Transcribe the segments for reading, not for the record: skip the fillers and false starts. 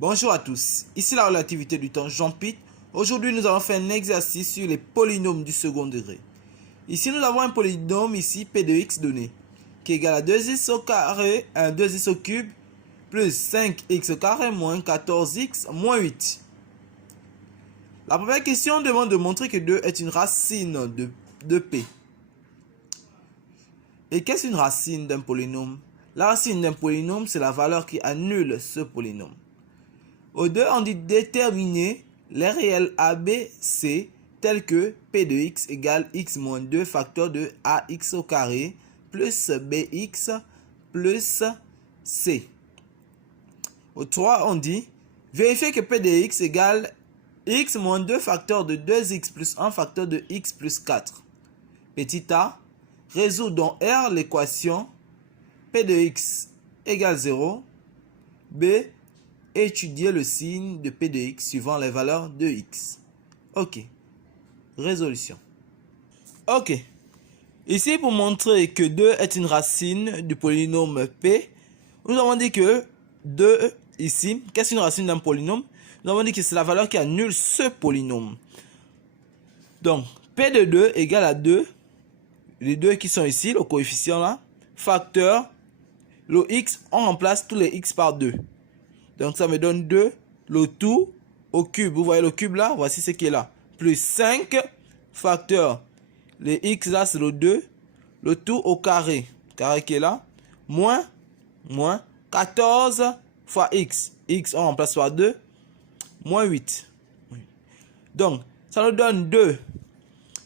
Bonjour à tous, ici la relativité du temps Jean-Pitre. Aujourd'hui nous allons faire un exercice sur les polynômes du second degré. Ici nous avons un polynôme ici p de x donné qui est égal à 2x au carré, 2x au cube plus 5x au carré moins 14x moins 8. La première question demande de montrer que 2 est une racine de p. Et qu'est-ce qu'une racine d'un polynôme? La racine d'un polynôme, c'est la valeur qui annule ce polynôme. Au 2, on dit déterminer les réels a, b, c tels que p de x égale x moins 2 facteur de ax au carré plus bx plus c. Au 3, on dit vérifier que p de x égale x moins 2 facteur de 2x plus 1 facteur de x plus 4. Petit a, résout dans R l'équation p de x égale 0. B, étudier le signe de p de x suivant les valeurs de x. Ok. Résolution. Ok. Ici, pour montrer que 2 est une racine du polynôme p, nous avons dit que 2, ici, qu'est-ce qu'une racine d'un polynôme? Nous avons dit que c'est la valeur qui annule ce polynôme. Donc, p de 2 égale à 2, les deux qui sont ici, le coefficient là, facteur, le x, on remplace tous les x par 2. Donc ça me donne 2, le tout au cube. Vous voyez le cube là, voici ce qui est là. Plus 5 facteur. Les x là c'est le 2. Le tout au carré. Carré qui est là. Moins 14 fois x. X on remplace par 2. Moins 8. Donc ça nous donne 2.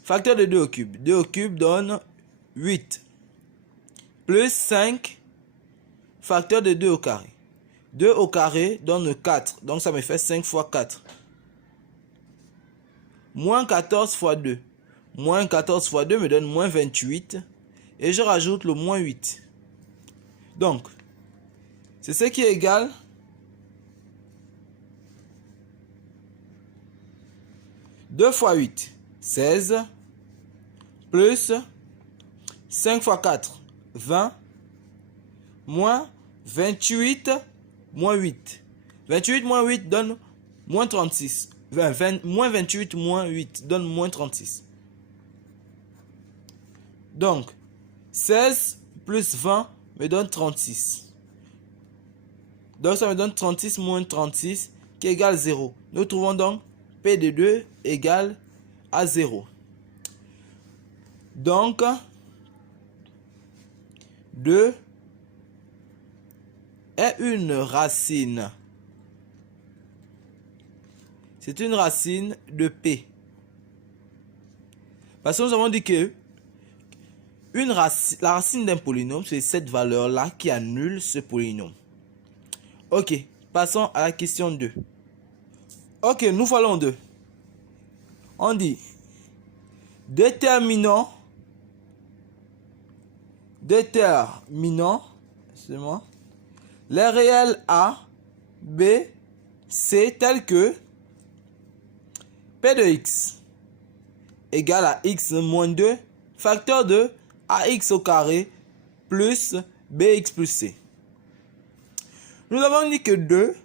Facteur de 2 au cube. 2 au cube donne 8. Plus 5 facteur de 2 au carré. 2 au carré donne 4. Donc ça me fait 5 fois 4. Moins 14 fois 2. Moins 14 fois 2 me donne moins 28. Et je rajoute le moins 8. Donc, c'est ce qui est égal « 2 fois 8, 16, plus 5 fois 4, 20, moins 28, moins 8. 28 moins 8 donne moins 36. Moins 28 moins 8 donne moins 36. Donc, 16 plus 20 me donne 36. Donc, ça me donne 36 moins 36 qui égale 0. Nous trouvons donc P de 2 égale à 0. Donc, 2 est une racine. C'est une racine de P. Parce que nous avons dit que la racine d'un polynôme, c'est cette valeur-là qui annule ce polynôme. Ok, passons à la question 2. Ok, nous voyons 2. On dit déterminant, excusez-moi, les réels A, B, C tels que P de x égale à x moins 2 facteur de ax au carré plus bx plus c. Nous avons dit que 2,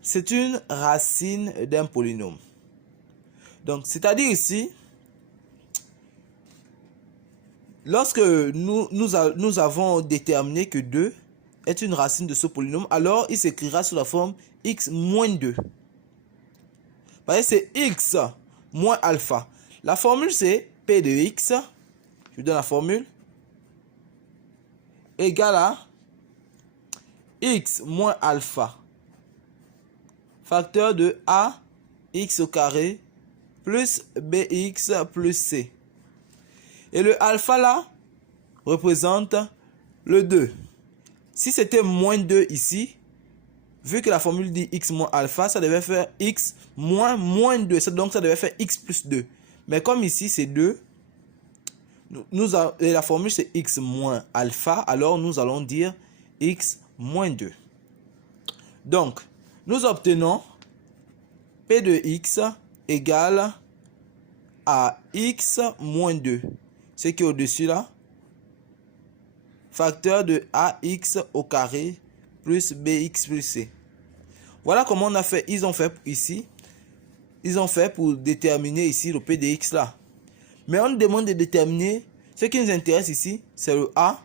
c'est une racine d'un polynôme. Donc, c'est-à-dire ici, lorsque nous avons déterminé que 2 est une racine de ce polynôme, alors il s'écrira sous la forme x moins 2. Voyez, c'est x moins alpha. La formule, c'est p de x. Je vous donne la formule. Égale à x moins alpha. Facteur de a x au carré plus bx plus c. Et le alpha là représente le 2. Si c'était moins 2 ici, vu que la formule dit x moins alpha, ça devait faire x moins 2. Donc ça devait faire x plus 2. Mais comme ici c'est 2, et la formule c'est x moins alpha, alors nous allons dire x moins 2. Donc, nous obtenons p de x égale à x moins 2. Ce qui est au-dessus là. Facteur de ax au carré plus bx plus c. Voilà comment on a fait, ils ont fait ici. Ils ont fait pour déterminer ici le P de X là. Mais on nous demande de déterminer, ce qui nous intéresse ici, c'est le A,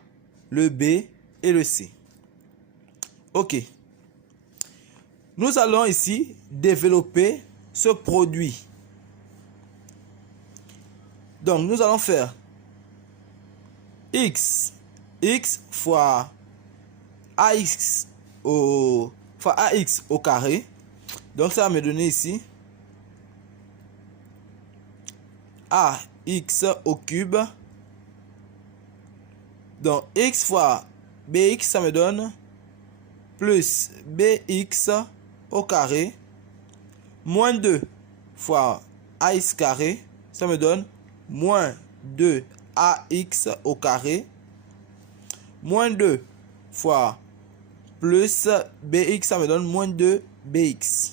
le B et le C. Ok. Nous allons ici développer ce produit. Donc, nous allons faire x fois ax au carré. Donc, ça va me donner ici ax au cube. Donc, x fois bx, ça me donne plus bx au carré, moins 2 fois ax carré, ça me donne moins 2ax au carré, moins 2 fois plus bx, ça me donne moins 2bx.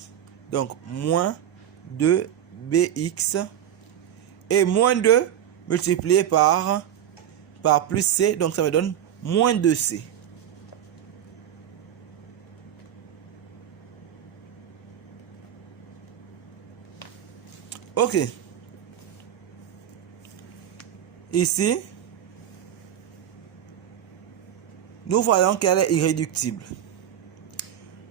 Donc, moins 2bx. Et moins 2 multiplié par plus c, donc ça me donne moins 2c. Ok. Ici, nous voyons qu'elle est irréductible.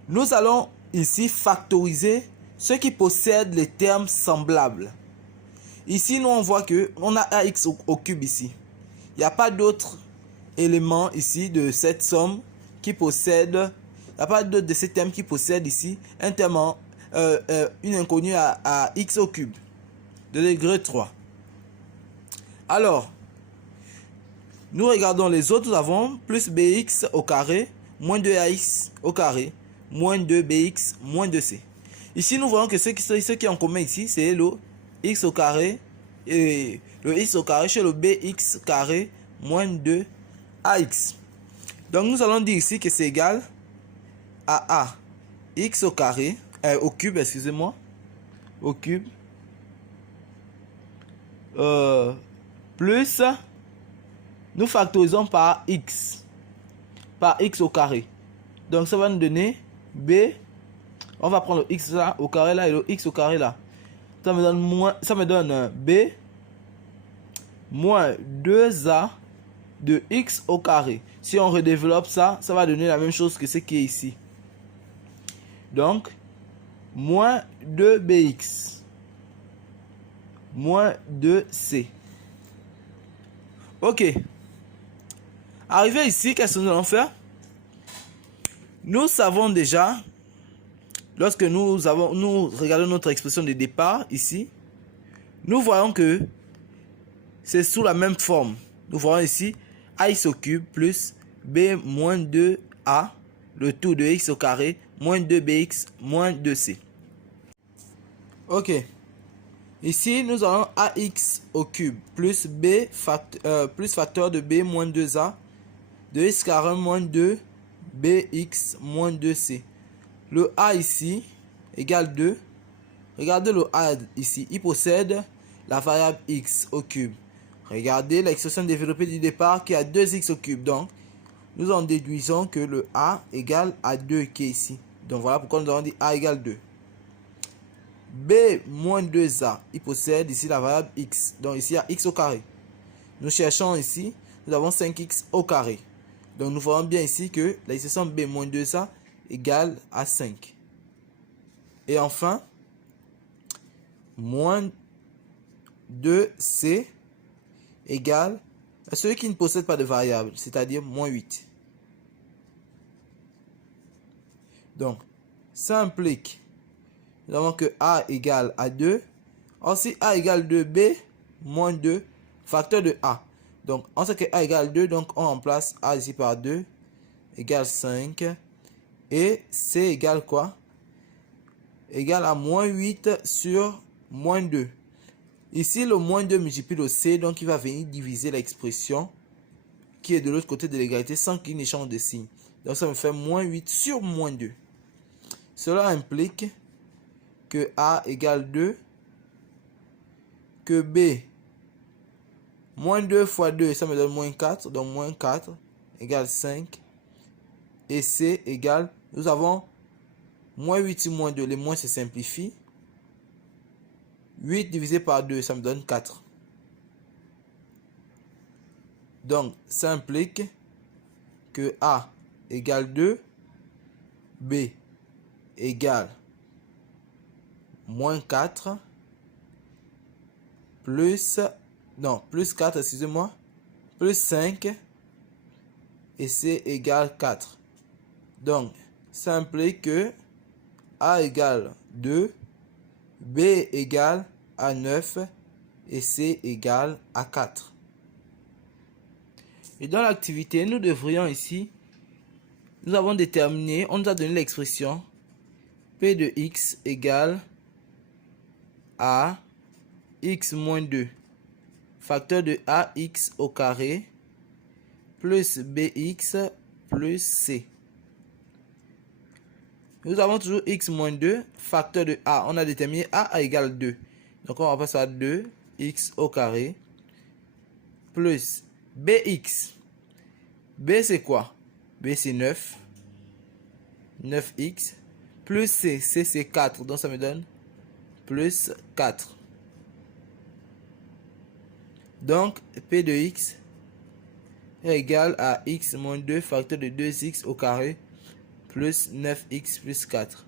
Nous allons ici factoriser ce qui possède les termes semblables. Ici, nous on voit que on a ax au cube ici. Il n'y a pas d'autres éléments ici de cette somme qui possède. Il n'y a pas d'autres de ces termes qui possèdent ici un terme, une inconnue à x au cube de degré 3. Alors, nous regardons les autres. Nous avons plus bx au carré, moins 2ax au carré, moins 2bx, moins 2c. Ici, nous voyons que ce qui est en commun ici, c'est le x au carré et le x au carré chez le bx carré moins 2ax. Donc, nous allons dire ici que c'est égal à x au carré, au cube, excusez-moi, au cube, plus, nous factorisons par x au carré. Donc, ça va nous donner b. On va prendre le x là au carré là et le x au carré là. Ça me donne b moins 2a de x au carré. Si on redéveloppe ça, ça va donner la même chose que ce qui est ici. Donc, moins 2bx moins 2c. Ok. Arrivé ici, qu'est-ce que nous allons faire? Nous savons déjà, lorsque nous regardons notre expression de départ ici, nous voyons que c'est sous la même forme. Nous voyons ici ax au cube plus b moins 2a, le tout de x au carré, moins 2bx, moins 2c. Ok. Ici, nous avons ax au cube plus b plus facteur de b moins 2a de x carré moins 2bx moins 2c. Le a ici égale 2. Regardez le a ici. Il possède la variable x au cube. Regardez l'expression développée du départ qui a 2x au cube. Donc, nous en déduisons que le a égale à 2 qui est ici. Donc, voilà pourquoi nous avons dit a égale 2. b moins 2a, il possède ici la variable x. Donc, ici, il y a x au carré. Nous cherchons ici, nous avons 5x au carré. Donc, nous voyons bien ici que l'expression b moins 2a égale à 5. Et enfin, moins 2c égale à celui qui ne possède pas de variable, c'est-à-dire moins 8. Donc, ça implique, nous avons que a égale à 2. Ensuite, a égale 2b moins 2, facteur de a. Donc, on sait que a égale 2, donc on remplace a ici par 2, égale 5. Et c égale quoi? Égale à moins 8 sur moins 2. Ici, le moins 2 multiplie le c, donc il va venir diviser l'expression qui est de l'autre côté de l'égalité sans qu'il ne change de signe. Donc, ça me fait moins 8 sur moins 2. Cela implique que a égale 2, que b, moins 2 fois 2, ça me donne moins 4, donc moins 4 égale 5. Et c égale, nous avons Moins 8 sur moins 2, les moins se simplifient. 8 divisé par 2, ça me donne 4. Donc, ça implique que A égale 2, B égale moins 4, plus 4, excusez-moi, plus 5, et C égale 4. Donc, ça implique que A égale 2, B égale à 9 et C égale à 4. Et dans l'activité, nous devrions ici, nous avons déterminé, on nous a donné l'expression P de x égale à x moins 2, facteur de ax au carré, plus bx plus c. Nous avons toujours x moins 2, facteur de a. On a déterminé a égale 2. Donc on va passer à 2x au carré, plus bx. B c'est quoi? B c'est 9. 9x. Plus c. C c'est 4. Donc ça me donne plus 4. Donc P de x est égal à x moins 2 facteur de 2x au carré plus 9x plus 4.